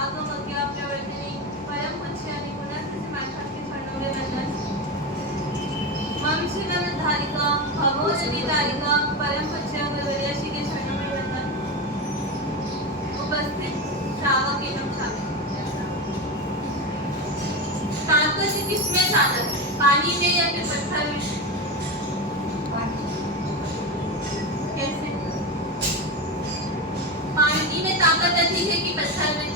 आगमज्ञाप्यवर्तिनी परम पुण्यानि पुनस्ते माठास्ते चरणों में ममशिवनधारिका भगवद्गीतारिका परम पूज्य गुरुवर्य श्री के चरणों में वंदन। उपस्थित श्रावक एवं श्राविका, ताकत किसमें ज्यादा है, पानी में या फिर पत्थर में? कैसे? पानी में ताकत अधिक है कि पत्थर में?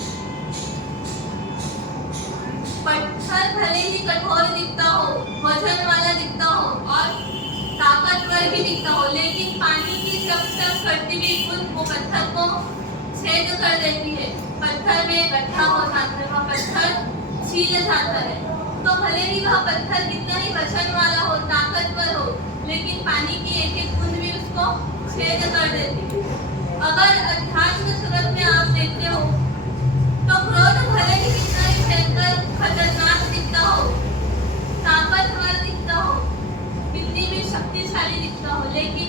पत्थर भले ही कठोर दिखता हो, वजन वाला दिखता हो और ताकतवर भी दिखता हो, लेकिन पानी की चप करती हुई बूंद वो पत्थर को छेद कर देती है, पत्थर में गड्ढा हो जाता है, वह पत्थर छील जाता है। तो भले ही वह पत्थर कितना ही वजन वाला हो, ताकतवर हो, लेकिन पानी की एक एक बूंद भी उसको छेद कर देती है। अगर अध्यात्म सूरत में आप देखते हो तो क्रोध भले ही कितना ही भयंकर खतरनाक दिखता हो, ताकतवर दिखता हो, कितनी भी शक्तिशाली दिखता हो, लेकिन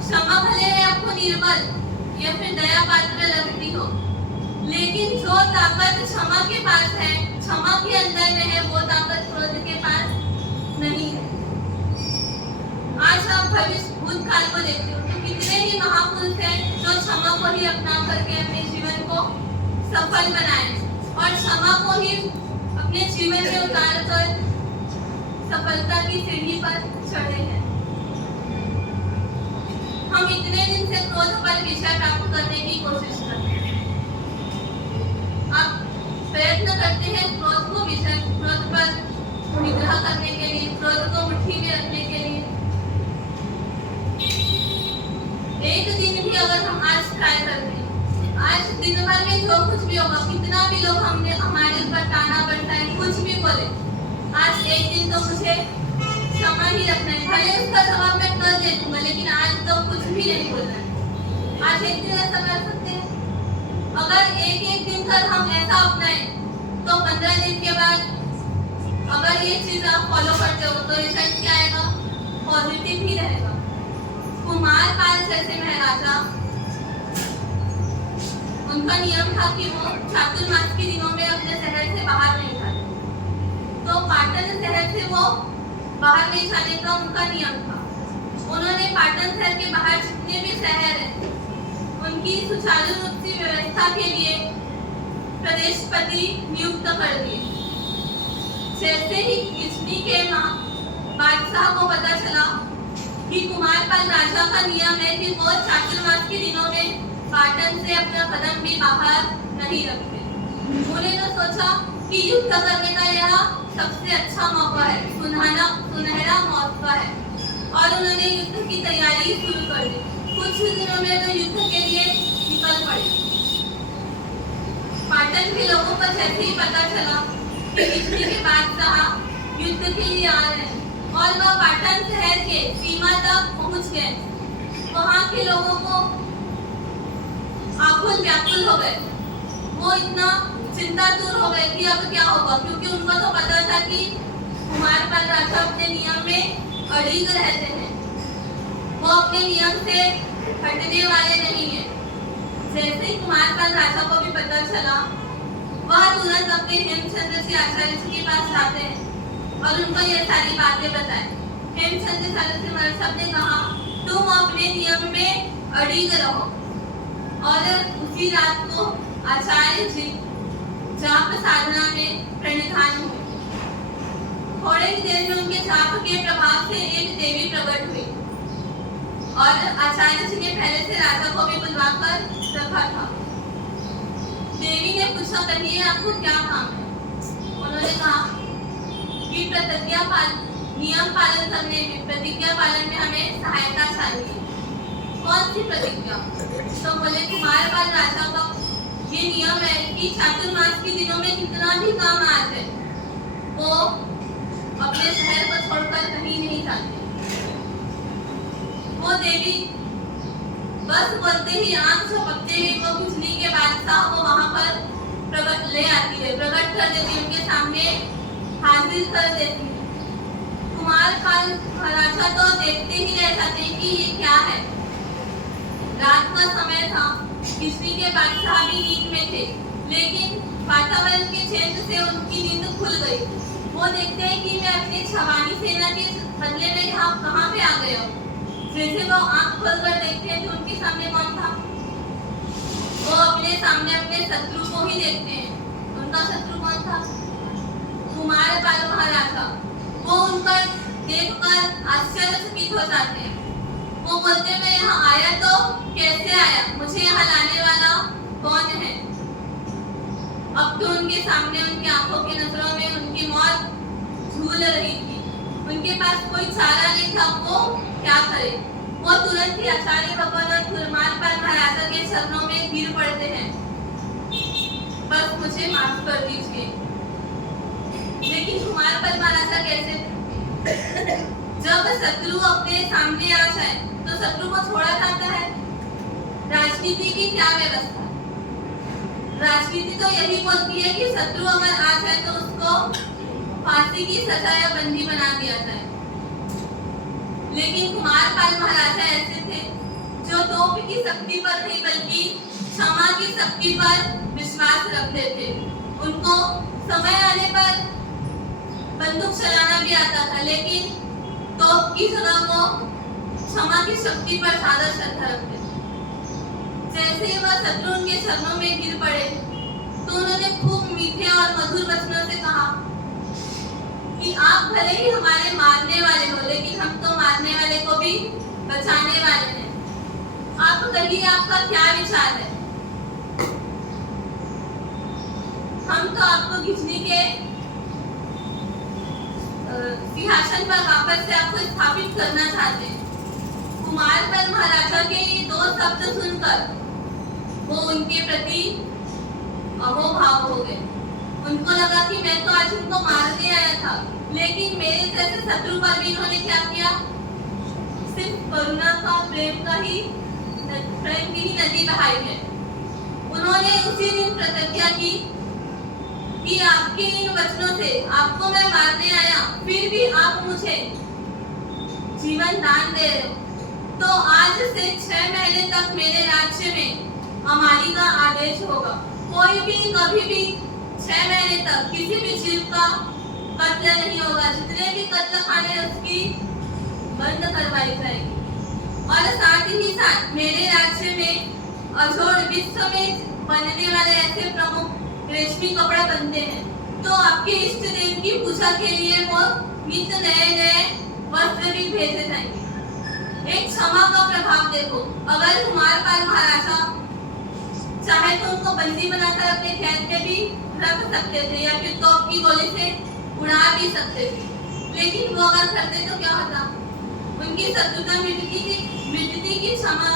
क्षमा भले ही आपको निर्बल या फिर दया पात्र लगती हो, लेकिन जो ताकत क्षमा के पास है, क्षमा के अंदर में है, वो ताकत क्रोध के पास नहीं है। आज आप भविष्य भूतकाल को देखते हो तो कितने ही महापुरुष हैं जो क्षमा को ही अपना करके अपने जीवन को सफल बनाए और क्षमा को ही अपने जीवन में उतार कर सफलता की सीढ़ी पर चढ़े हैं। हम इतने दिन से क्रोध पर विजय प्राप्त करने की कोशिश करते हैं। आप प्रयत्न करते हैं क्रोध को विजय, क्रोध पर निग्रह करने के लिए, क्रोध को मुट्ठी में रखने के लिए। एक दिन भी अगर हम आज ट्राई करते हैं, आज दिन भर में जो कुछ भी होगा, कितना भी लोग हमने हमारे ऊपर ताना बरसाए, कुछ भी बोले, आज एक दिन तो मुझे क्षमा ही रखना है, भले उसका जवाब मैं कर दे दूंगा, लेकिन आज तो कुछ भी नहीं बोलना है। आज एक दिन ऐसा कर सकते हैं। अगर एक एक दिन कर हम ऐसा अपनाएं तो 15 दिन के बाद अगर ये चीज आप फॉलो करते हो तो रिजल्ट क्या आएगा? पॉजिटिव ही रहेगा। कुमार पाल जैसे महाराजा, उनका नियम था कि वो चातुर्मास के दिनों में अपने शहर से बाहर नहीं जाते, तो पाटन शहर से वो बाहर नहीं जाने का उनका नियम था। उन्होंने पाटन शहर के बाहर जितने भी शहर हैं, उनकी सुचारू रूप से व्यवस्था के लिए प्रदेशपति नियुक्त कर दिए। जैसे ही किसनी के बादशाह को पता चला कि कुमारपाल राजा का नियम है कि वो चातुर्मास के दिनों में पाटन से अपना कदम भी बाहर नहीं रखते, उन्होंने तो सोचा कि युद्ध करने का यह सबसे अच्छा मौका है, सुनहरा मौका है, और उन्होंने युद्ध की तैयारी शुरू कर दी। कुछ दिनों में तो युद्ध के लिए निकल पड़े। पाटन के लोगों को जैसे ही पता चला कि किसनी के बादशाह युद्ध के लिए आ रहे हैं और वह पाटन शहर के सीमा तक पहुंच गए, वहां के लोगों को आकुल व्याकुल हो गए। वो इतना चिंतातुर हो गए कि अब क्या होगा, क्योंकि उनको तो पता था कि कुमारपाल राजा अपने नियम में अड़िग रहते हैं, वो अपने नियम से हटने वाले नहीं है। जैसे ही कुमारपाल राजा को भी पता चला, वह तुरंत अपने हेमचंद्र जी आचार्य जी के पास जाते हैं और उनको ये सारी बातें बताएं। हेमचंद्र जी महाराज ने कहा, तुम अपने नियम में अड़िग रहो। और उसी रात को आचार्य जी जाप साधना में प्रणिधान हुए। थोड़े ही देर में उनके जाप के प्रभाव से एक देवी प्रकट हुई और आचार्य जी ने पहले से राजा को भी बुलवाकर रखा था। देवी ने पूछा, कहिए आपको क्या काम है? उन्होंने कहा कि नियम पालन करने में, प्रतिज्ञा पालन में हमें सहायता चाहिए। कौन सी प्रतिज्ञा? तो बोले, कुमारपाल राजा का ये नियम है कि चातुर्मास के दिनों में कितना भी काम आ जाए, वो अपने शहर को छोड़कर कहीं नहीं जाते। वो देवी बस बोलते ही, आंख झपकते ही वो बिजली के बादशाह को वहां पर प्रकट ले आती है, प्रकट कर देती है, उनके सामने हाजिर कर देती है। कुमारपाल राजा तो देखते ही रह जाते हैं कि ये क्या है। रात का समय था, किसी के बादशाह भी नींद में थे। लेकिन वातावरण के चेंज से उनकी नींद खुल गई। वो देखते हैं कि मैं अपनी छवानी सेना के बदले में यहाँ कहाँ पे आ गया हूँ। जैसे वो आंख खोलकर देखते हैं तो उनके सामने कौन था? वो अपने सामने अपने शत्रु को ही देखते हैं। उनका शत्रु कौन था? कुमारपाल महाराजा। वो उनका देखकर आश्चर्यचकित हो जाते हैं। वो बोलते हैं, मैं यहाँ आया तो कैसे आया? मुझे यहाँ लाने वाला कौन है? अब तो उनके सामने उनकी आंखों की नजरों में उनकी मौत झूल रही थी। उनके पास कोई चारा नहीं था, वो क्या करे? वो तुरंत ही आचार्य भगवान और कुमारपाल महाराजा के चरणों में गिर पड़ते हैं, बस मुझे माफ कर दीजिए। लेकिन कुमारपाल महाराजा कैसे थे? जब शत्रु अपने सामने आ जाए तो शत्रु को छोड़ा जाता है। राजनीति की क्या व्यवस्था? राजनीति तो यही बोलती है कि शत्रु अगर आ जाए तो उसको फांसी की सजा या बंदी बना दिया जाए। लेकिन कुमारपाल महाराजा ऐसे थे जो तोप की शक्ति पर नहीं बल्कि क्षमा की शक्ति पर विश्वास रखते थे। उनको समय आने पर बंदूक चलाना भी आता था, लेकिन तोप की जगह वो क्षमा की शक्ति पर ज्यादा श्रद्धा रखते थे। जैसे ही वह शत्रु उनके चरणों में गिर पड़े तो उन्होंने खूब मीठे और मधुर वचनों से कहा कि आप भले ही हमारे मारने वाले हो, लेकिन हम तो मारने वाले को भी बचाने वाले हैं। आप कहिए, आपका क्या विचार है? हम तो आपको घिसनी के सिंहासन पर वापस से आपको स्थापित करना चाहते हैं। कुमारपाल महाराजा के ये दो शब्द सुनकर वो उनके प्रति अहोभाव हो गए। उनको लगा कि मैं तो आज उनको मारने आया था, लेकिन मेरे जैसे शत्रु पर भी इन्होंने क्या किया? सिर्फ करुणा का प्रेम की ही नदी बहाई है। उन्होंने उसी दिन प्रतिज्ञा की कि आपके इन वचनों से आपको मैं मारने आया, फिर भी आप मुझे जीवन दान दे रहे हो, तो आज से 6 महीने तक मेरे राज्य में अमाली का आदेश होगा। कोई भी कभी भी 6 महीने तक किसी भी जीव का कत्ल नहीं होगा। जितने भी कत्ल खाने उसकी बंद करवाई जाएगी। और साथ ही साथ मेरे राज्य में अजोड़ विश्व में बनने वाले ऐसे प्रमुख रेशमी कपड़े बनते हैं, तो आपके इष्ट देव की पूजा के लिए वो नित्य नए नए वस्त्र भी भेजे जाएंगे। एक क्षमा का प्रभाव देखो। अगर कुमारपाल महाराजा चाहे तो उनको बंदी बनाकर अपने कैद में भी रख सकते थे या फिर तोप की गोली से उड़ा भी सकते थे, लेकिन वो अगर करते तो क्या होता? उनकी शत्रुता मिटती की क्षमा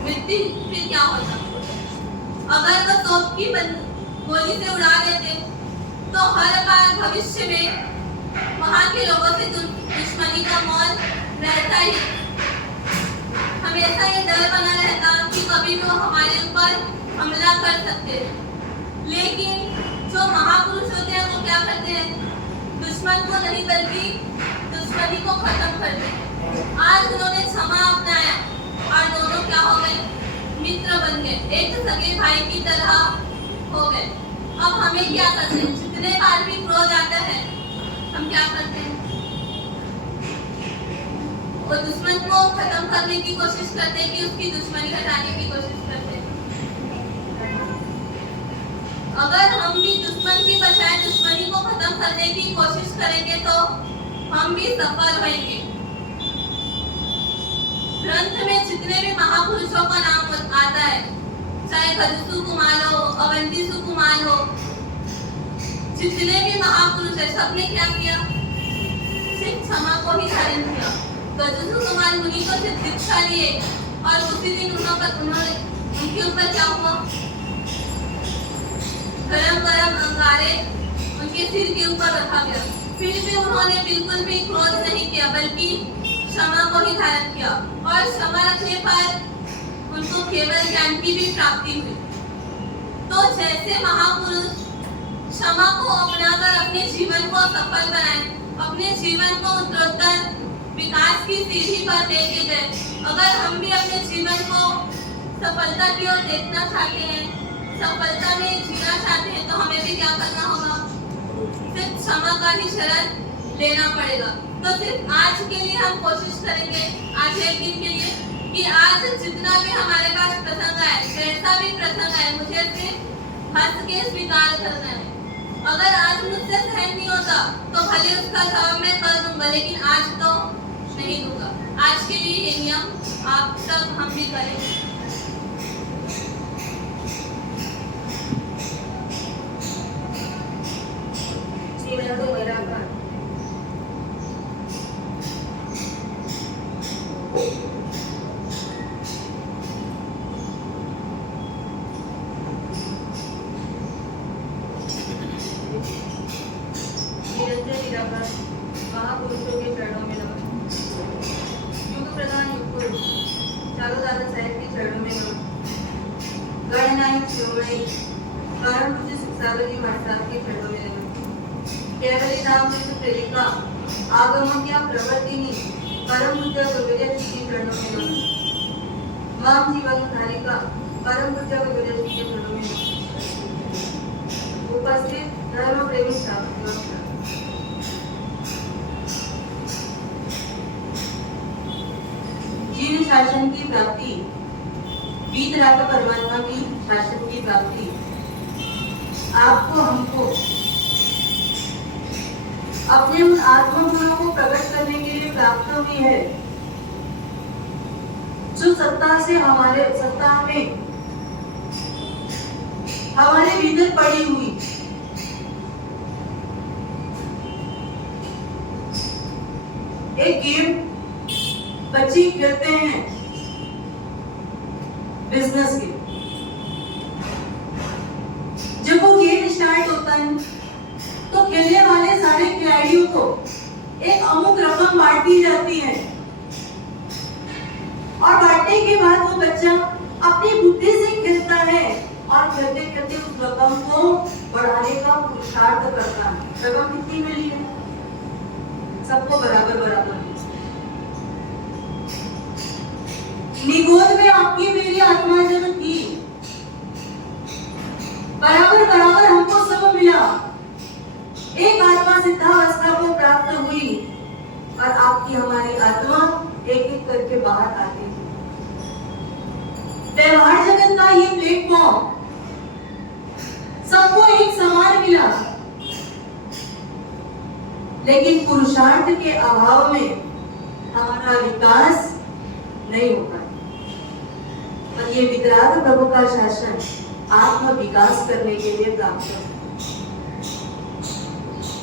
मिटती, फिर क्या होता? अगर वो तोप की गोली से उड़ा देते तो हर बार भविष्य में वहां के लोगों से दुश्मनी का मोल रहता ही। हमेशा ये डर बना रहता कि कभी वो हमारे ऊपर हमला कर सकते हैं। लेकिन जो महापुरुष होते हैं वो क्या करते हैं? दुश्मन को नहीं बल्कि दुश्मनी को खत्म करते हैं। आज उन्होंने क्षमा अपनाया और दोनों क्या हो गए? मित्र बन गए, एक सगे भाई की तरह हो गए। अब हमें क्या करते हैं? जितने बार भी क्रोध आता है हम क्या करते हैं? वो दुश्मन को खत्म करने की कोशिश करते हैं कि उसकी दुश्मनी हटाने की कोशिश करते हैं। अगर हम भी दुश्मन की बजाय दुश्मनी को खत्म करने की कोशिश करेंगे तो हम भी सफल होंगे। ग्रंथ में जितने भी महापुरुषों का नाम आता है, चाहे खजुसु कुमार हो, अवंती सुकुमार हो, जितने भी महापुरुष है सबने क्या किया? सिर्फ क्षमा को ही धारण किया। खजुसु कुमार मुनि को सिर्फ दीक्षा लिए और उसी दिन उन्होंने उनके ऊपर क्या हुआ? गरम गरम अंगारे उनके सिर के ऊपर रखा गया। फिर भी उन्होंने बिल्कुल भी क्रोध नहीं किया, बल्कि क्षमा को ही धारण किया और क्षमा रखने पर उनको केवल ज्ञान की भी प्राप्ति हुई। तो जैसे महापुरुष क्षमा को अपनाकर अपने जीवन को सफल बनाए, अपने जीवन को उत्तरोत्तर विकास की सीढ़ी पर लेके गए, अगर हम भी अपने जीवन को सफलता की ओर देखना चाहते हैं, सफलता में जीना चाहते हैं तो हमें भी क्या करना होगा? सिर्फ क्षमा का ही शरण लेना पड़ेगा। तो सिर्फ आज के लिए हम कोशिश करेंगे, आज एक दिन के लिए, कि आज जितना भी हमारे पास प्रसंग आए, जैसा भी प्रसंग आए, मुझे सिर्फ हंस के स्वीकार करना है। अगर आज मुझसे सहन नहीं होता तो भले उसका जवाब मैं कर दूंगा, लेकिन आज तो नहीं दूंगा। आज के लिए ये नियम आप सब हम भी करें। महापुरुषों के चरणों में नमन। युग प्रधान युग पुरुष चारों दादा साहेब के चरणों में नमन। गणनायक शिरोमणि कारण पूज्य सागर जी महाराज के चरणों में नमन। केवली नाम कृष्ण प्रेरिका आगमज्ञा प्रवर्तिनी परम पूज्य गुरुदेव जी के चरणों में नमन। माम जीवन धारिका परम पूज्य गुरुदेव जी के चरणों में नमन। उपस्थित धर्म प्रेमी छात्र जीवन शासन की प्राप्ति, वीतराग परमात्मा की शासन की प्राप्ति आपको हमको अपने उन आत्मगुणों को प्रकट करने के लिए प्राप्त हुई है, जो सत्ता से हमारे सत्ता में हमारे भीतर पड़ी हुई। एक गेम बच्चे खेलते हैं, बिजनेस गेम। जब वो गेम स्टार्ट होता है तो खेलने वाले सारे खिलाड़ियों को एक अमुक रकम बांट दी जाती है और बांटने के बाद वो बच्चा अपनी बुद्धि से खेलता है और खेलते खेलते उस रकम को बढ़ाने का पुरुषार्थ करता है। रकम कितनी मिली है? सबको बराबर बराबर। निगोद में आपकी मेरी आत्मा जब थी, बराबर बराबर हमको सब मिला। एक आत्मा सिद्धावस्था को प्राप्त हुई और आपकी हमारी आत्मा एक एक करके बाहर आती है। व्यवहार जगत का ये प्लेटफॉर्म सबको एक समान मिला, लेकिन पुरुषार्थ के अभाव में हमारा विकास नहीं हो पाया। और ये वितराग प्रभु का शासन आत्म विकास करने के लिए प्राप्त है।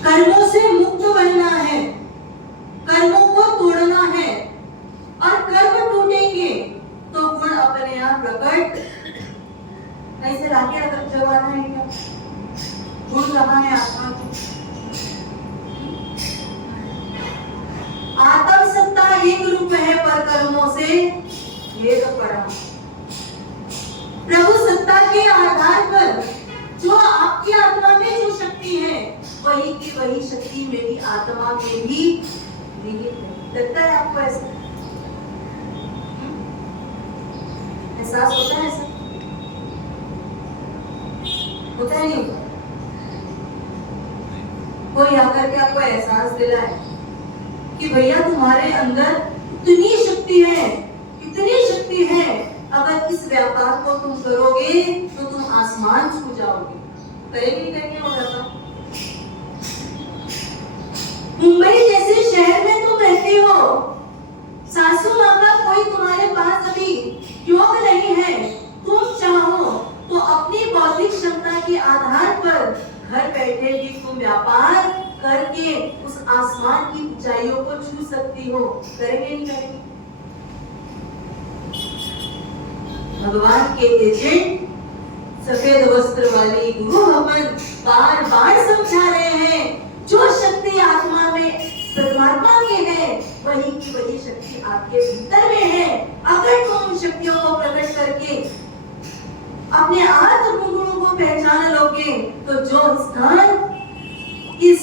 कर्मों से मुक्त बनना है, कर्मों को तोड़ना है, और कर्म टूटेंगे तो गुण अपने आप प्रकट ऐसे लाके जगवाना है क्या? गुण कहाँ है आत्मा की? आत्म सत्ता एक रूप है पर कर्मों से भेद पड़ा। प्रभु सत्ता के आधार पर जो आपकी आत्मा में जो शक्ति है वही की वही शक्ति मेरी आत्मा में भी निहित है। लगता है आपको ऐसा? एहसास होता है? ऐसा होता है? नहीं होता? कोई आकर के आपको एहसास दिलाए कि भैया तुम्हारे अंदर इतनी शक्ति है, इतनी शक्ति है, अगर इस व्यापार को तुम करोगे तो तुम आसमान छू जाओगे। करेंगे नहीं हो जाता? मुंबई जैसे शहर में तुम रहते हो, सासू माँ का कोई तुम्हारे पास अभी योग नहीं है, तुम चाहो तो अपनी बौद्धिक क्षमता के आधार पर घर बैठे भी तुम व्यापार करके उस आसमान की ऊंचाइयों को छू सकती हो। करेंगे नहीं करेंगे? भगवान के एजेंट सफेद वस्त्र वाली गुरु हवन बार बार समझा रहे हैं, जो शक्ति आत्मा में परमात्मा में है वही की वही शक्ति आपके भीतर में है। अगर तुम उन शक्तियों को प्रकट करके अपने आत्म गुणों को पहचान लोगे तो जो स्थान इस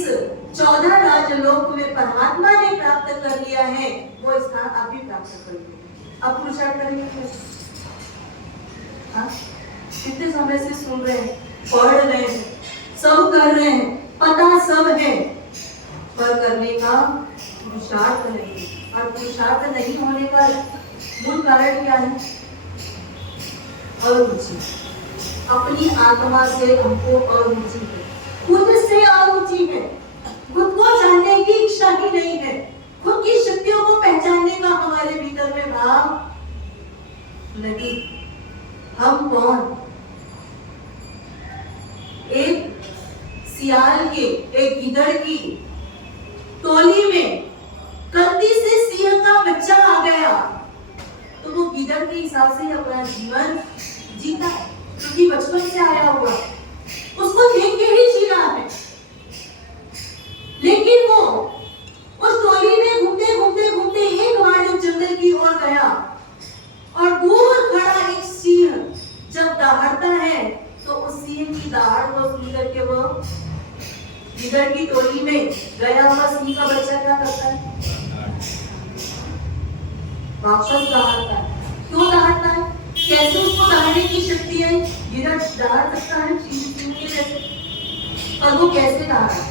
14 राजलोक में परमात्मा ने प्राप्त कर लिया है वो स्थान आप भी प्राप्त करेंगे। अब पुरुषार्थ करेंगे। कितने समय से सुन रहे हैं, पढ़ रहे हैं, सब कर रहे हैं, पता सब है, पर करने का पुरुषार्थ नहीं। और पुरुषार्थ नहीं होने का मूल कारण क्या है? अरुचि। अपनी आत्मा से हमको अरुचि है, खुद से अरुचि है, खुद को जानने की इच्छा ही नहीं है, खुद की शक्तियों को पहचानने का हमारे भीतर में भाव नहीं। हम कौन? एक सियाल के, एक गिदड़ की टोली में गलती से सिंह का बच्चा आ गया, तो वो गिदड़ के हिसाब से अपना जीवन जीता है, क्योंकि बचपन से आया हुआ उसको देख के ही जीना है। लेकिन वो उस टोली में घूमते घूमते घूमते एक बार जब जंगल की ओर गया और दूर खड़ा एक सिंह जब दहाड़ता है, तो उस सिंह की दहाड़ को सुन करके वो गिदड़ की टोली में गया हुआ सिंह का बच्चा क्या करता है? वापस दहाड़ता है। क्यों दहाड़ता है? कैसे उसको दहाड़ने की शक्ति है? गिदड़ दहाड़ सकता है सिंह के जैसे, और वो कैसे दहाड़ा?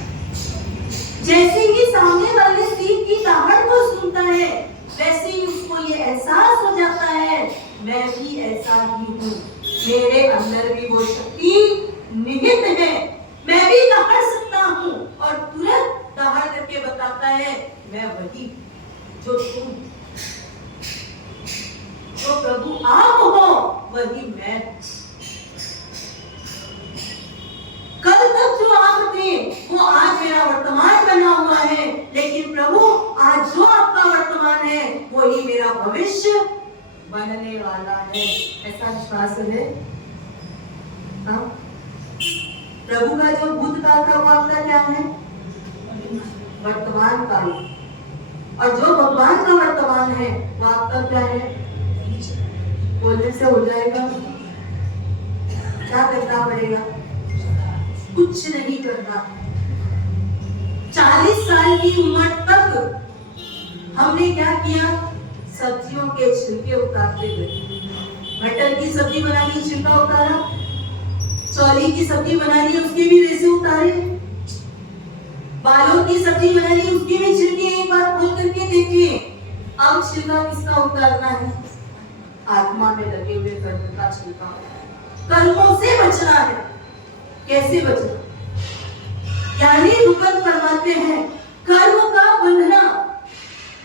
जैसे ही सामने वाले सिंह की दहाड़ को सुनता है, वैसे ही उसको ये एहसास हो जाता है, मैं भी ऐसा ही हूँ, मेरे अंदर भी वो शक्ति निहित है, मैं भी दहाड़ सकता हूँ। और तुरंत दहाड़ करके बताता है, मैं वही जो तुम, तो प्रभु आप हो, वही मैं। कल तक जो आप थे वो आज मेरा वर्तमान बना हुआ है, लेकिन प्रभु आज जो आपका वर्तमान है वही मेरा भविष्य बनने वाला है। ऐसा विश्वास है? हाँ? प्रभु का जो भूतकाल था वो आपका क्या है? वर्तमान काल। और जो भगवान का वर्तमान है वो आपका क्या है? बोलने से हो जाएगा? क्या करना पड़ेगा? कुछ नहीं करना। 40 साल की उम्र तक हमने क्या किया? सब्जियों के छिलके उतारते गए। मटर की सब्जी बनानी, छिलका उतारा, चौली की सब्जी बनानी, उसके भी रेसे उतारे, बालों की सब्जी बनानी, उसके भी छिलके एक बार खोल करके देखिए। अब छिलका किसका उतारना है? आत्मा में लगे हुए कर्म का छिलका। कर्मों से बचना है। कैसे बचना? यानी भगवान फरमाते हैं, कर्म का बंधना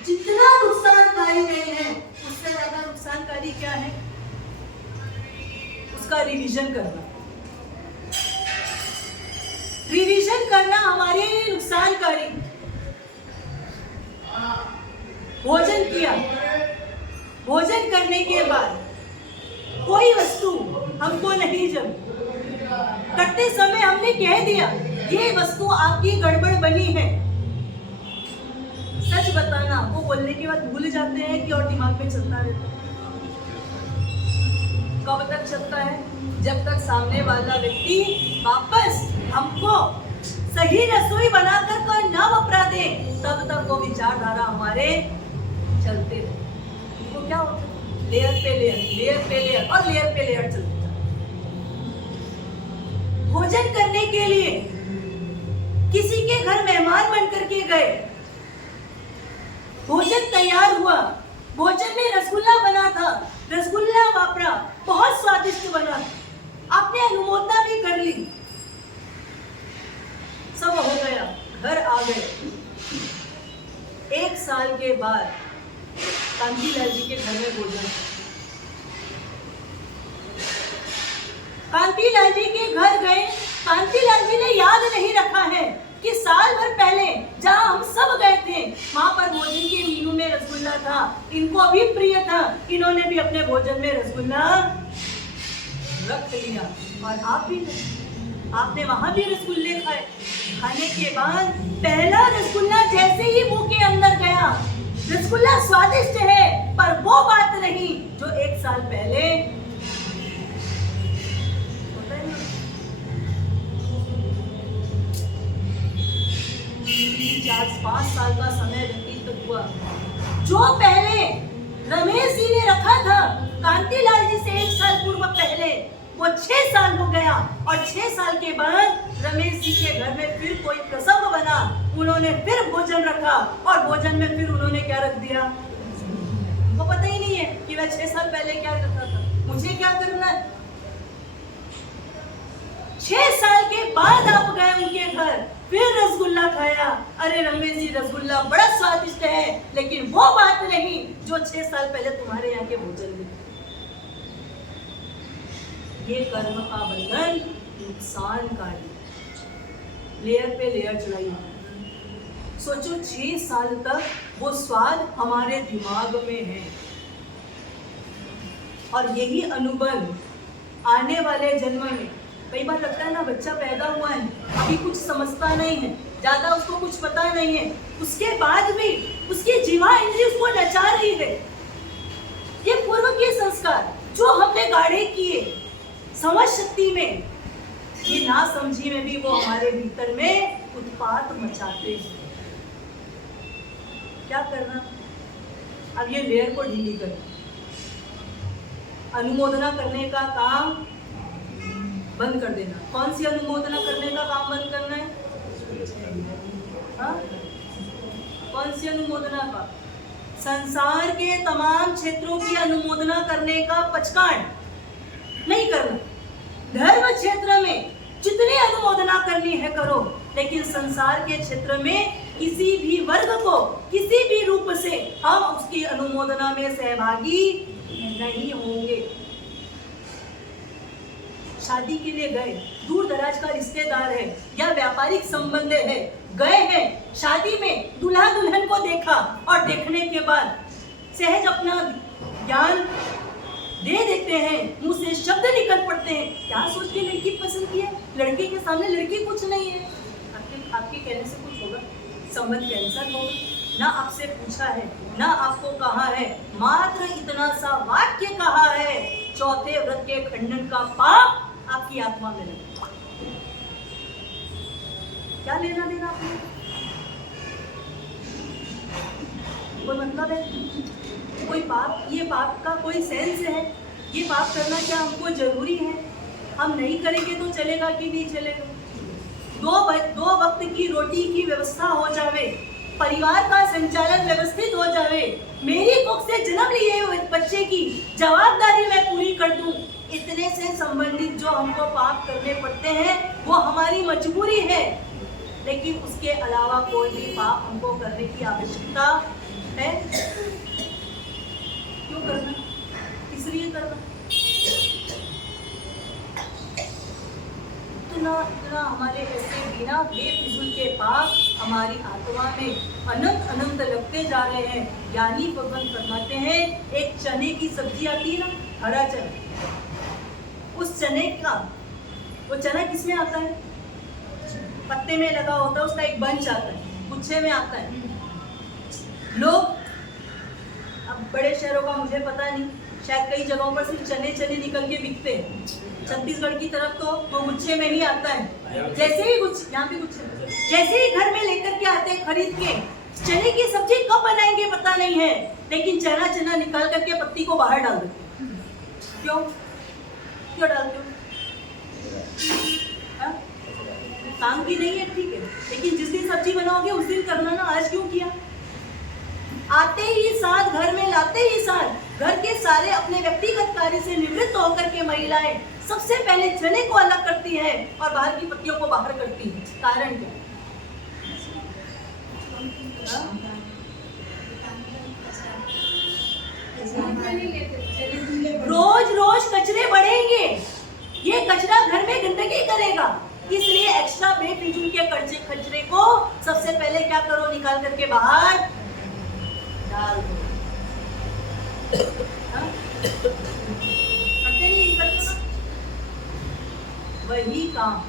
जितना नुकसानकारी नहीं है, उससे ज्यादा नुकसानकारी क्या है? उसका रिवीजन करना। रिवीजन करना हमारे लिए नुकसानकारी। भोजन किया, भोजन करने के बाद कोई वस्तु हमको नहीं जमी, करते समय हमने कह दिया ये वस्तु आपकी गड़बड़ बनी है। सच बताना, वो बोलने के बाद भूल जाते हैं कि और दिमाग में चलता रहता है। कब तक चलता है? जब तक सामने वाला व्यक्ति वापस हमको सही रसोई बनाकर ना वपरा दे, तब तक वो विचारधारा हमारे चलते रहते। तो क्या होता है? लेयर पे लेयर, लेयर पे लेयर और लेयर पे लेयर चलते। भोजन करने के लिए किसी के घर मेहमान बनकर के गए, भोजन तैयार हुआ, भोजन में रसगुल्ला बना था, रसगुल्ला वापरा, बहुत स्वादिष्ट बना, आपने अनुमोदना भी कर ली, सब हो गया, घर आ गए। 1 साल के बाद कांतीलाल जी के घर में भोजन। कांतीलाल जी के घर गए, कांतीलाल जी ने याद नहीं रखा है कि साल भर पहले जहाँ हम सब गए थे, वहां पर भोजन के मेनू में रसगुल्ला था, इनको भी प्रिय था, इन्होंने भी अपने भोजन में रसगुल्ला रख लिया। और आप भी, आपने वहां भी रसगुल्ले खाए। खाने के बाद पहला रसगुल्ला जैसे ही मुंह के अंदर गया, रसगुल्ला स्वादिष्ट है, पर वो बात नहीं जो 1 साल पहले। 4-5 साल का समय व्यतीत हुआ। जो पहले रमेश जी ने रखा था कांतीलाल जी से 1 साल पूर्व पहले, वो 6 साल हो गया और 6 साल के बाद रमेश जी के घर में फिर कोई प्रसंग बना, उन्होंने फिर भोजन रखा और भोजन में फिर उन्होंने क्या रख दिया, वो पता ही नहीं है कि वह 6 साल पहले क्या रखा था, मुझे क्या करना है। 6 साल के बाद आप गए उनके घर, फिर रसगुल्ला खाया। अरे रमेश जी रसगुल्ला बड़ा स्वादिष्ट है, लेकिन वो बात नहीं जो 6 साल पहले तुम्हारे यहाँ के भोजन में। ये कर्म का बंधन नुकसानकारी, लेयर पे लेयर चढ़ाई। सोचो 6 साल तक वो स्वाद हमारे दिमाग में है और यही अनुबंध आने वाले जन्म में, कई बार लगता है ना बच्चा पैदा हुआ है अभी कुछ समझता नहीं है, ज्यादा उसको कुछ पता नहीं है, उसके बाद भी उसकी जीवा इंद्री उसको नचा रही है। ये पूर्व के संस्कार जो हमने गाढ़े किए समझ शक्ति में, ये ना समझी में भी वो हमारे भीतर में उत्पात मचाते हैं। क्या करना, अब ये लेयर को ढीली करना, अनुमोदना करने का काम बंद कर देना। कौन सी अनुमोदना करने का काम बंद करना है? हाँ? कौन सी अनुमोदना का? संसार के तमाम क्षेत्रों की अनुमोदना करने का पचकांड नहीं करना। धर्म क्षेत्र में जितनी अनुमोदना करनी है करो, लेकिन संसार के क्षेत्र में किसी भी वर्ग को किसी भी रूप से हम उसकी अनुमोदना में सहभागी नहीं होंगे। शादी के लिए गए, दूर दराज का रिश्तेदार है या व्यापारिक संबंध है, गए हैं शादी में, दूल्हा दुल्हन को देखा और देखने के बाद सहज अपना ज्ञान दे देते हैं, मुंह से शब्द निकल पड़ते हैं, क्या सोच के लड़की पसंद की है, लड़के के सामने लड़की कुछ नहीं है। आपके कहने से कुछ होगा? संबंध कैंसर होगा। ना आपसे पूछा है, ना आपको कहा है, मात्र इतना सा वाक्य कहा है, चौथे व्रत के खंडन का पाप आपकी आत्मा में लगा। क्या लेना देना आपने? कोई मतलब है? कोई पाप, ये पाप का कोई सेंस है? ये पाप करना क्या हमको जरूरी है? हम नहीं करेंगे तो चलेगा कि नहीं चलेगा? दो वक्त की रोटी की व्यवस्था हो जावे, परिवार का संचालन व्यवस्थित हो जावे, मेरी कुख से जन्म लिए हुए बच्चे की जवाबदारी मैं पूरी कर दूं, इतने से संबंधित जो हमको पाप करने पड़ते हैं वो हमारी मजबूरी है। लेकिन उसके अलावा कोई भी पाप हमको करने की आवश्यकता है? क्यों करना? इसलिए करना। इतना हमारे ऐसे बिना बेफिजूल के पाप हमारी आत्मा में अनंत अनंत लगते जा रहे हैं। ज्ञानी भगवान फरमाते हैं, एक चने की सब्जी आती है ना, हरा चना, उस चने का, वो चना किसमें आता है? पत्ते में लगा होता है, उसका एक बंच आता है, गुच्छे में आता है। लोग, अब बड़े शहरों का मुझे पता नहीं, शायद कई जगहों पर सिर्फ चने निकल के बिकते हैं। छत्तीसगढ़ की तरफ तो वो गुच्छे में ही आता है। जैसे ही गुच्छे, यहाँ पे गुच्छे, जैसे ही घर में लेकर के आते हैं खरीद के, चने की सब्जी कब बनाएंगे पता नहीं है, लेकिन चना निकाल करके पत्ती को बाहर डाल देते। क्यों डालते हो? काम की नहीं है, ठीक है, लेकिन जिस दिन सब्जी बनाओगे उस दिन करना ना, आज क्यों किया? आते ही साथ, घर में लाते ही साथ, घर के सारे अपने व्यक्तिगत कार्य से निवृत्त होकर के महिलाएं सबसे पहले चने को अलग करती है और बाहर की पत्तियों को बाहर करती है। कारण क्या? रोज रोज कचरे बढ़ेंगे, ये कचरा घर में गंदगी करेगा, इसलिए एक्स्ट्रा बेफिजूल के कचरे को सबसे पहले क्या करो, निकाल करके बाहर डाल दो। करते नहीं, करते ना? वही काम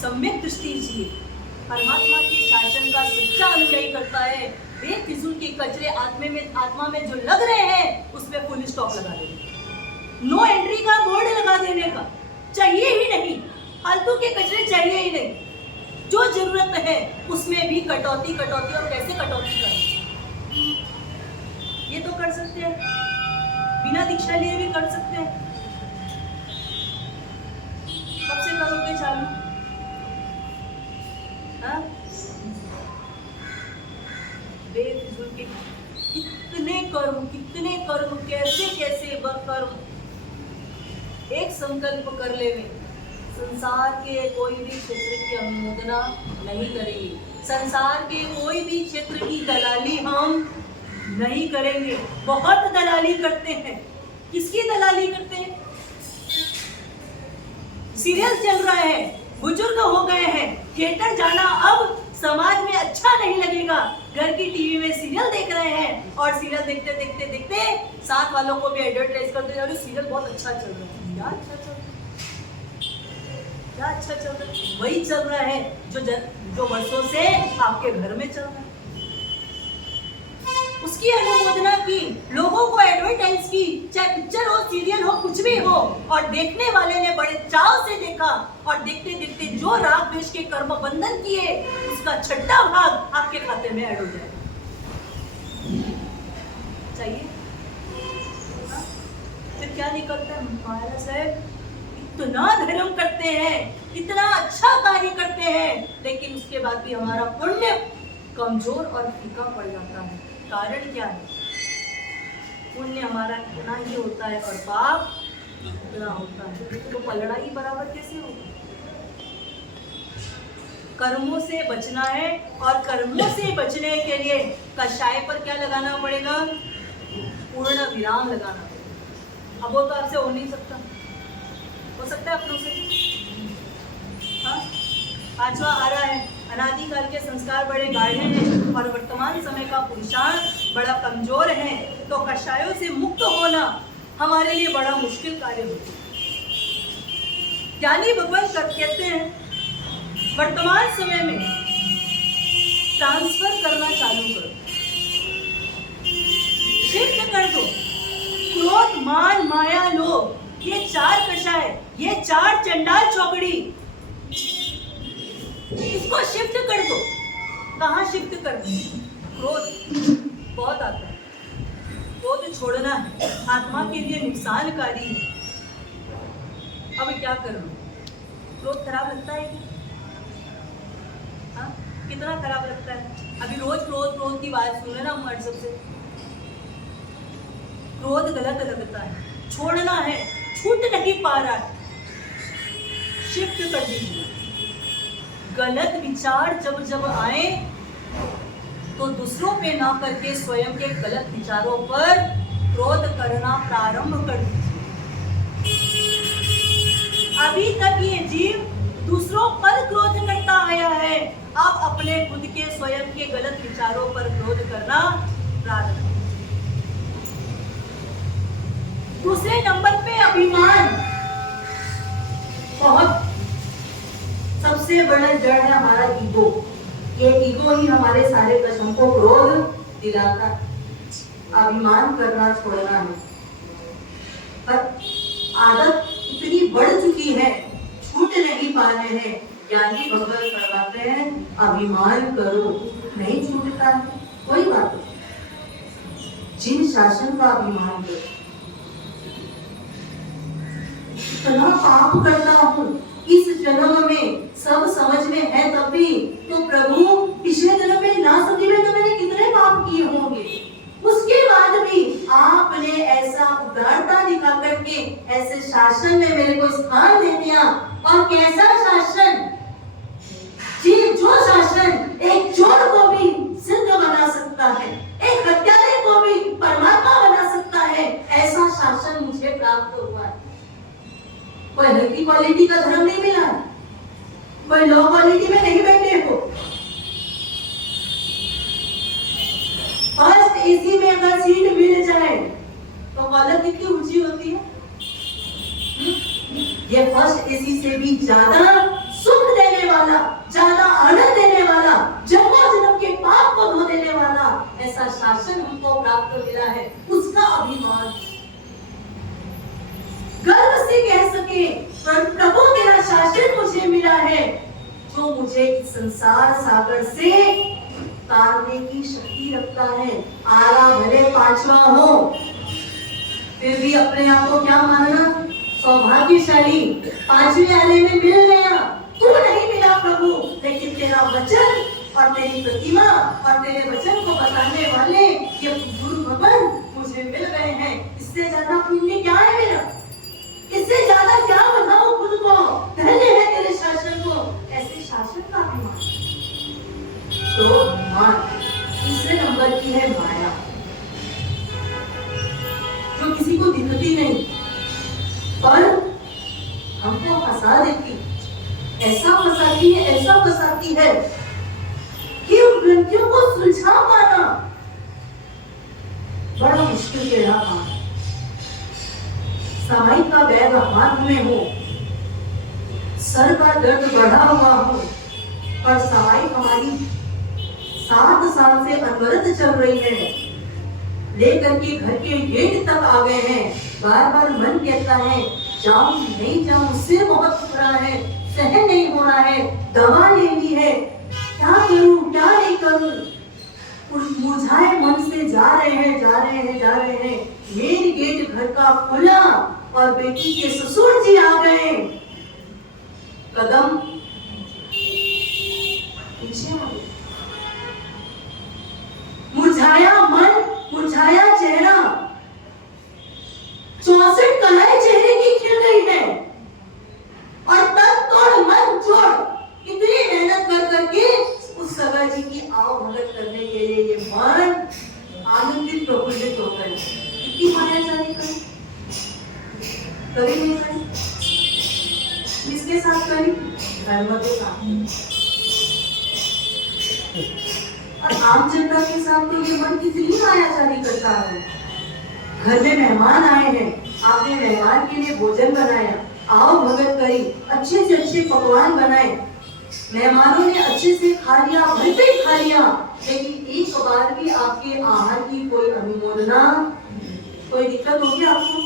सम्यक दृष्टि जिए, परमात्मा के शासन का सच्चा अनुयायी करता है। बेफिजूल के कचरे आत्मा में जो लग रहे हैं उसमें फुल स्टॉप लगा देने, नो एंट्री का बोर्ड लगा देने का, चाहिए ही नहीं, फालतू के कचरे चाहिए ही नहीं। जो जरूरत है उसमें भी कटौती, और कैसे कटौती करें, ये तो कर सकते हैं, बिना दीक्षा लिए भी कर सकते हैं। बेफिजूल के कितने कर्म कैसे कैसे कर्म। एक संकल्प कर ले में संसार के कोई भी क्षेत्र की अनुमोदना नहीं करेंगे, संसार के कोई भी क्षेत्र की दलाली हम नहीं करेंगे। बहुत दलाली करते हैं, किसकी दलाली करते हैं? सीरियल चल रहा है, बुजुर्ग हो गए हैं, थिएटर जाना अब समाज में अच्छा नहीं लगेगा, घर की टीवी में सीरियल देख रहे हैं और सीरियल देखते देखते देखते साथ वालों को भी एडवर्टाइज करते हैं, अरे सीरियल बहुत अच्छा चल रहा है। क्या अच्छा चल रहा है? क्या अच्छा चल रहा है? वही चल रहा है जो वर्षों से आपके घर में चल रहा है। उसकी अनुमोदना की, लोगों को एडवर्टाइज की, चाहे पिक्चर हो, सीरियल हो, कुछ भी हो, और देखने वाले ने बड़े चाव से देखा और देखते देखते जो राग द्वेष के कर्म बंधन किए उसका छठा भाग आपके खाते में ऐड हो जाएगा। चाहिए? हाँ? फिर क्या निकलता है? महाराज साहब इतना धर्म करते हैं, इतना अच्छा कार्य करते हैं, लेकिन उसके बाद भी हमारा पुण्य कमजोर और फीका पड़ जाता है। कारण क्या है? पुण्य हमारा इतना ही होता है और पाप इतना होता है, तो पलड़ा ही बराबर कैसे होगा? कर्मों से बचना है और कर्मों से बचने के लिए कषाय पर क्या लगाना पड़ेगा? पूर्ण विराम लगाना पड़ेगा। अब वो तो आपसे हो नहीं सकता, हो सकता है अपनों से? हाँ, पांचवा आ रहा है, अनादिकाल के संस्कार बड़े गाढ़े हैं और वर्तमान समय का पुरुषार्थ बड़ा कमजोर है, तो कषायों से मुक्त होना हमारे लिए बड़ा मुश्किल कार्य होता है। ज्ञानी भगवान कहते हैं वर्तमान समय में ट्रांसफर करना चालू करो, शिफ्ट कर दो। क्रोध, मान, माया, लोभ, ये चार कषाय, ये चार चंडाल चौकड़ी, इसको शिफ्ट कर दो। कहाँ शिफ्ट कर दो? क्रोध बहुत आता है, क्रोध छोड़ना है, आत्मा के लिए नुकसानकारी है। अब क्या करूं? क्रोध खराब लगता है क्या? हाँ, कितना खराब लगता है? अभी रोज क्रोध की बात सुन लेना हमारे सबसे। क्रोध गलत लगता है, छोड़ना है, छूट नहीं पा रहा है, शिफ्ट कर दीजिए। गलत विचार जब जब आए तो दूसरों पे ना करके स्वयं के गलत विचारों पर क्रोध करना प्रारंभ कर दीजिए। अभी तक ये जीव दूसरों पर क्रोध करता आया है, अब अपने खुद के स्वयं के गलत विचारों पर क्रोध करना प्रारंभ। दूसरे नंबर पे अभिमान। बहुत सबसे बड़ा जड़ है हमारा ईगो। ये ईगो ही हमारे सारे कष्टों को क्रोध दिलाता है। अभिमान करना छोड़ना है, पर आदत इतनी बढ़ चुकी है, छूट नहीं पा रहे हैं। ज्ञानी भगवान फरमाते हैं अभिमान करो, नहीं छूटता है, कोई बात नहीं। जिन शासन का अभिमान करो, इतना पाप करता हूँ इस जन्म में, सब समझ में है तब भी, तो प्रभु पिछले जन्म में ना समझी में तो मैंने कितने पाप किए होंगे। उसके बाद भी आपने ऐसा उदारता दिखा करके ऐसे शासन में मेरे को स्थान दे दिया। और कैसा शासन? जो शासन एक चोर को भी सिद्ध बना सकता है, एक हत्यारे को भी परमात्मा बना सकता है, ऐसा शासन मुझे प्राप्त हुआ है। कोई हल्की क्वालिटी का धर्म नहीं मिला, कोई लो क्वालिटी में नहीं बैठे हो। फर्स्ट एसी में अगर सीट मिल जाए तो कॉलर कितनी ऊंची होती है? ये फर्स्ट एसी से भी ज्यादा सुख देने वाला, ज्यादा आनंद देने वाला, जन्म के पाप को धो देने वाला ऐसा शासन हमको प्राप्त मिला है। उसका अभिमान गर्व से कह सके प्रभु तेरा शासन मुझे मिला है, जो मुझे इस संसार सागर से तारने की शक्ति रखता है। आला भले पांचवा हो, फिर भी अपने आप को क्या मानना? सौभाग्यशाली, पांचवे आले में मिल गया। तू नहीं मिला प्रभु, लेकिन तेरा वचन और तेरी प्रतिमा और तेरे वचन को बताने वाले ये गुरु भगवान मुझे मिल गए हैं। इससे ज्यादा पुण्य क्या है मेरा? इससे ज्यादा क्या बताऊं खुद को? धन्य है तेरे शासन को, ऐसे शासन का अभिमान। तो तीसरे नंबर की है माया, जो किसी को दिखती नहीं पर हमको फंसा देती, ऐसा फंसाती है कि उन ग्रंथियों को सुलझा पाना बड़ा मुश्किल के रहा। सामायिक का बैग हाथ में हो, सर का दर्द बढ़ा हुआ हो, पर सामायिक हमारी 7 साल से अनवरत चल रही है, लेकर के घर के गेट तक आ गए हैं। बार बार मन कहता है जाऊं नहीं जाऊं, सिर बहुत दुख रहा है, सहन नहीं हो रहा है, दवा लेनी है, क्या करूं क्या नहीं करूं। मुरझाए मन से जा रहे हैं। मेन गेट घर का खुला और बेटी के ससुर जी आ गए। कदम पीछे हो गए, मुरझाया मन, मुरझाया चेहरा, 64 कलाएं चेहरे की खिल गई है। और तब तोड़ मन छोड़ इतनी मेहनत कर करके उस सगा जी की आओ भगत करने के लिए ये मन आनंदित प्रफुल्लित हो गए। कितनी माया जाने का कभी नहीं करी, किसके साथ करी? धर्म के साथ। और आम जनता के साथ तो ये मन कितनी मायाचारी करता है। घर में मेहमान आए हैं, आपने मेहमान के लिए भोजन बनाया, आओ भगत करी, अच्छे से अच्छे पकवान बनाए, मेहमानों ने अच्छे से खा लिया, भरपेट खा लिया, लेकिन एक बार भी आपके आहार की कोई अनुमोदना, कोई दिक्कत होगी आपको?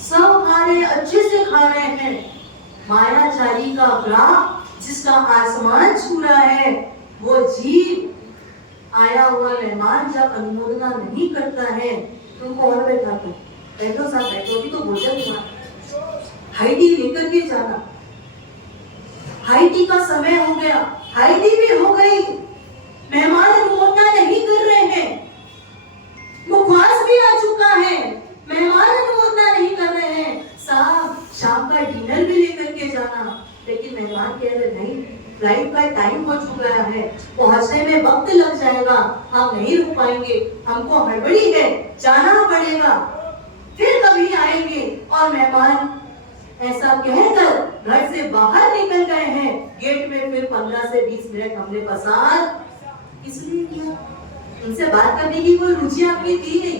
सब खा रहे, अच्छे से खा रहे हैं। मायाचारी का ग्राफ जिसका आसमान छू रहा है, वो जीव आया हुआ मेहमान जब अनुमोदना नहीं करता है, तुमको और बैठा कर बैठो, साथ बैठो, भी तो भोजन हुआ, हाईटी लेकर के जाना। हाईटी का समय हो गया, हाईटी भी हो गई, मेहमान अनुमोदना नहीं कर रहे हैं, मुखवास भी आ चुका है, मेहमान अनुमोदना नहीं कर रहे हैं। साहब शाम का डिनर भी लेकर के जाना, लेकिन मेहमान कह रहे नहीं, फ्लाइट का टाइम हो चुका है, पहुंचने में वक्त लग जाएगा, हम नहीं रुक पाएंगे, हमको हड़बड़ी है, जाना पड़ेगा, फिर कभी आएंगे। और मेहमान ऐसा कहकर घर से बाहर निकल गए हैं। गेट में फिर 15 से 20 मिनट हमने पसार इसलिए किया, उनसे बात करने की कोई रुचि आपकी थी नहीं,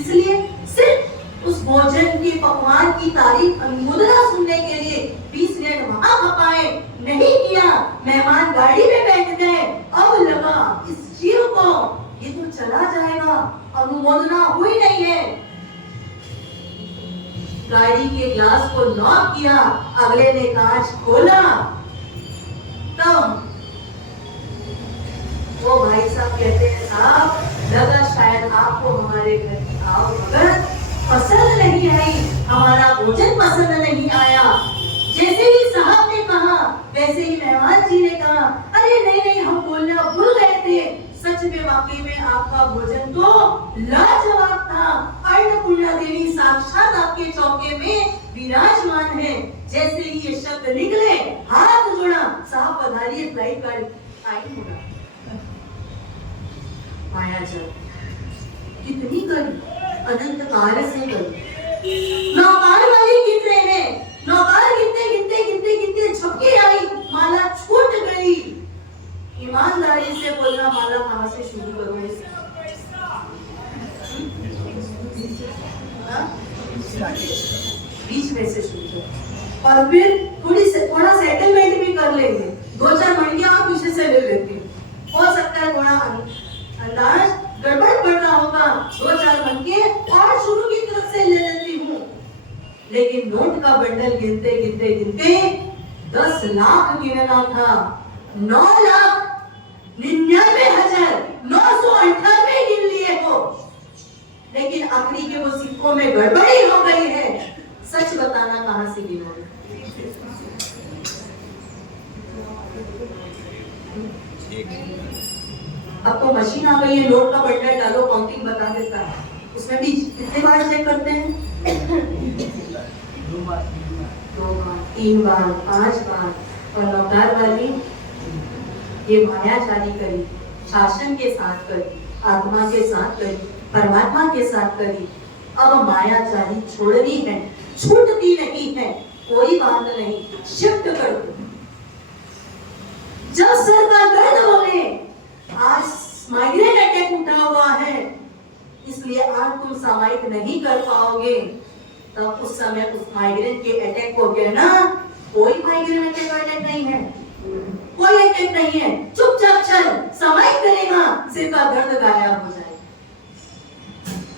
इसलिए सिर्फ उस भोजन के पकवान की तारीफ अनुमोदना सुनने के लिए 20 मिनट वहां खपाए, नहीं किया। मेहमान गाड़ी में बैठ गए, अब लगा इस जीव को ये तो चला जाएगा, अनुमोदना हुई नहीं है। गाड़ी के ग्लास को लॉक किया, अगले ने कांच खोला, तब वो भाई साहब कहते हैं साहब लगा शायद आपको हमारे घर की आओ भगत पसंद नहीं आई, हमारा भोजन पसंद नहीं आया। जैसे ही साहब ने कहा वैसे ही मेहमान जी ने कहा, अरे नहीं नहीं हम बोलना भूल गए थे, सच में वाकई में आपका भोजन तो लाजवाब था, अन्नपूर्णा देवी साक्षात आपके चौके में विराजमान है। जैसे ही ये शब्द निकले हाथ जोड़ा, साहब पधारिए, फ्लाइट का टाइम हो रहा। माया जब कितनी करी, अनंत काल से करी, नौकार वाली गिन रहे हैं, नौकार गिनते गिनते गिनते गिनते झपकी आई, माला छूट गई। ईमानदारी से बोलना, माला कहाँ से शुरू करोगे? बीच में से शुरू करो, और फिर थोड़ा सेटलमेंट भी कर लेंगे, 2-4 मणियां आप पीछे से ले लेते हैं, हो सकता है थोड़ा अंदाज गड़बड़ पड़ रहा होगा, 2-4 मणिके और शुरू की तरफ से ले लेती हूँ। लेकिन नोट का बंडल गिनते गिनते गिनते 10 लाख गिनना था, 9,99,998 गिन लिए हो, लेकिन आखिरी के वो सिक्कों में गड़बड़ी हो गई है। सच बताना कहां से गिनोगे? अब तो मशीन आ गई है, नोट का बटन डालो काउंटिंग बता देता है। उसमें भी कितने बार चेक करते हैं? 2 बार, 3 बार, 5 बार। और नौकार वाली ये मायाचारी करी, शासन के साथ करी, आत्मा के साथ करी, परमात्मा के साथ करी। अब मायाचारी छोड़नी है, छूटती नहीं है, कोई बात नहीं, शिफ्ट कर दो। जब सर का दर्द होने, आज माइग्रेन अटैक उठा हुआ है, इसलिए आज तुम सामायिक नहीं कर पाओगे, तब उस समय उस माइग्रेन के अटैक को कहना कोई माइग्रेन अटैक नहीं है, कोई अटैक नहीं है, चुपचाप चल, सामायिक करेगा, सिर का दर्द गायब हो जाएगा।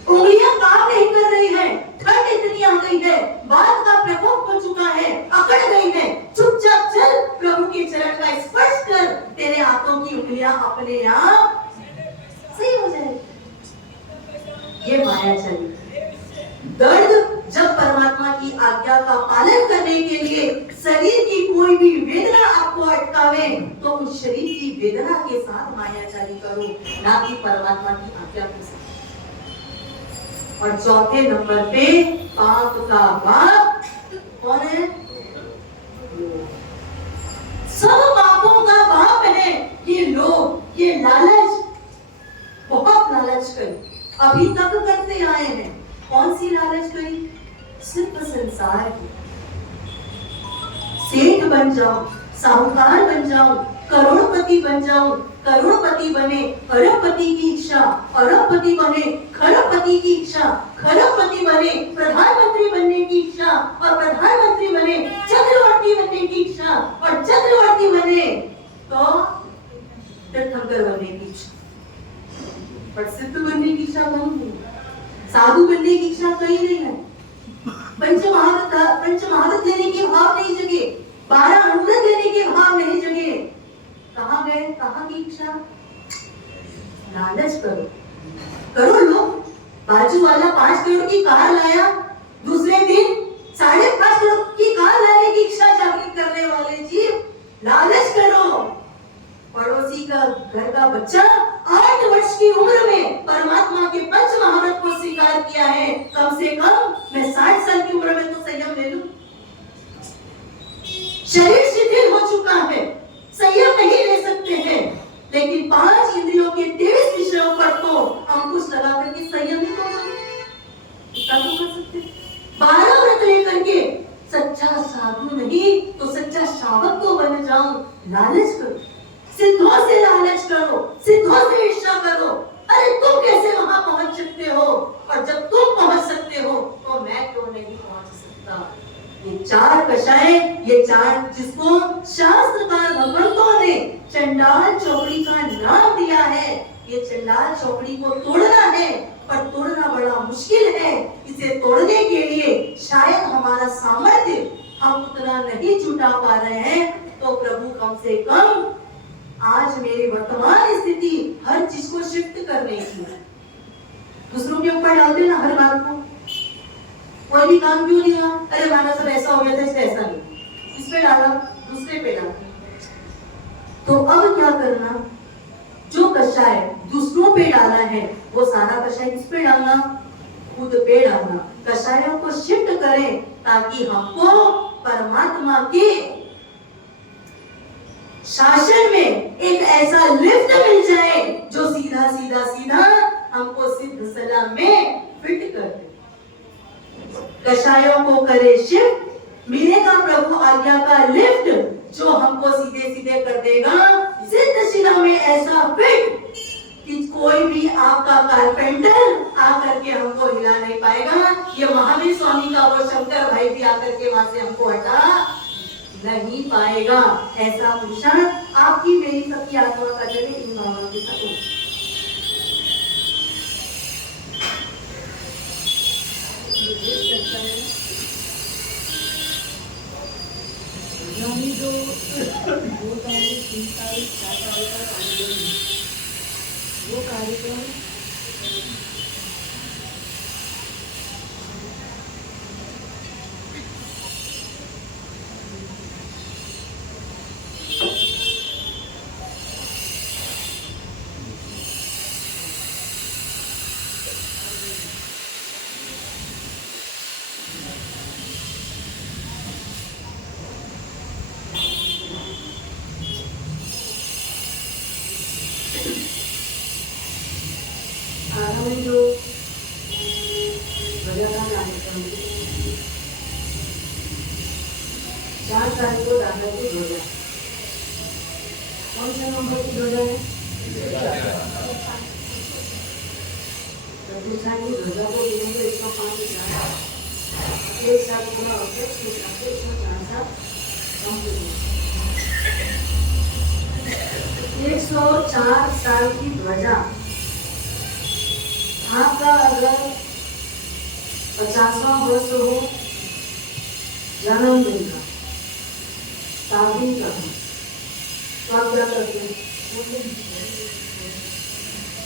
उंगलियां काम नहीं कर रही है, ठंड इतनी आ गई है, बात का प्रकोप हो चुका है, अकड़ गई है, चुपचाप चल, प्रभु के चरण का स्पर्श कर, तेरे हाथों की उंगलियां अपने आप सही हो जाएगी। ये माया चली। दर्द जब परमात्मा की आज्ञा का पालन करने के लिए शरीर की कोई भी वेदना आपको अटकावे, तो उस शरीर की वेदना के साथ मायाचारी करो, ना कि परमात्मा की आज्ञा के साथ। और चौथे नंबर पे पाप का बाप कौन है? सब पापों का बाप है ये लोग, ये लालच। बहुत लालच करी, अभी तक करते आए हैं। कौन सी लालच करी? सिर्फ संसार की। सेठ बन जाऊं, साहूकार बन जाऊं, करोड़पति बन जाऊं, करोड़पति बने अरबपति की इच्छा, अरबपति बने खरबपति की इच्छा, खरबपति बने प्रधानमंत्री बनने की इच्छा, और प्रधानमंत्री बने चक्रवर्ती बनने की इच्छा, और चक्रवर्ती बने तो तीर्थंकर बनने की इच्छा। पर सिद्ध बनने की इच्छा कौन है? साधु बनने की इच्छा कहीं नहीं है। पंचमहारत लेने के भाव नहीं जगे, 12 अमृत लेने के भाव नहीं जगे। कहाँ गए? कहाँ की इच्छा? लालच करो, करो लो। बाजू वाला 5 करोड़ की कार लाया, दूसरे दिन 5.5 करोड़ की कार लाने की इच्छा जागृत करने वाले जीव, लालच करो। पड़ोसी का घर का बच्चा 8 वर्ष की उम्र में परमात्मा के पंच महाव्रत को स्वीकार किया है, कम से कम मैं 60 साल की उम्र में तो संयम ले लूं। शरीर शिथिल हो चुका है, संयम नहीं ले सकते हैं, लेकिन 5 इंद्रियों के 23 विषयों पर तो अंकुश लगा करके संयम ही तो कर सकते। 12 व्रत लेकर के सच्चा साधु नहीं तो सच्चा शावक तो बन जाऊं। लालच करो, सिद्धों से लालच करो, सिद्धों से ईर्ष्या करो। अरे तुम कैसे वहां पहुंच सकते हो, और जब तुम पहुंच सकते हो तो मैं क्यों नहीं पहुंच सकता। ये 4 कषाय, ये 4 जिसको शास्त्रकार भगवंतों ने चंडाल चौकड़ी का नाम दिया है, ये चंडाल चौकड़ी को तोड़ना है, पर तोड़ना बड़ा मुश्किल है। इसे तोड़ने के लिए शायद हमारा सामर्थ्य हम उतना नहीं जुटा पा रहे हैं, तो प्रभु कम से कम आज मेरी वर्तमान स्थिति हर चीज को शिफ्ट करने की है। दूसरों के ऊपर डाल देना हर बात को, कोई भी काम क्यों नहीं हुआ, अरे माना सब ऐसा हो गया था इसलिए ऐसा नहीं, इस पे डाला, दूसरे पे डाला। तो अब क्या करना? जो कषाय दूसरों पे डाला है वो सारा कषाय किस पे डालना? खुद पे डालना। कषायों को शिफ्ट करें ताकि हमको परमात्मा के शासन में एक ऐसा लिफ्ट मिल जाए जो सीधा सीधा सीधा हमको सिद्ध सला में फिट कर दे। कषायों को करे शिफ्ट, मिलेगा प्रभु आज्ञा का लिफ्ट जो हमको सीधे सीधे कर देगा सिद्ध शिला में ऐसा फिट कि कोई भी आपका कारपेंटर आकर के हमको हिला नहीं पाएगा। ये महावीर स्वामी का वो शंकर भाई भी आकर के वहां से हमको हटा नहीं पाएगा। ऐसा पुरुषार्थ आपकी मेरी सबकी आत्मा का जगह इन भावों के साथ। जो 2 तारीख 3 तारीख 4 तारीख का कार्यक्रम है, वो कार्यक्रम आगामी जो ध्वजा का कार्यक्रम 4 तारीख को दादा की ध्वजा, कौन सा नंबर की ध्वजा है? प्रतिष्ठान की ध्वजा को गिनेंगे 105 एक साथ पूरा हो गया, 104 साथ कंप्लीट। 104 साल की ध्वजा, आपका अगर 50वां वर्ष हो जन्मदिन का, शादी का, तो आप क्या करते हैं?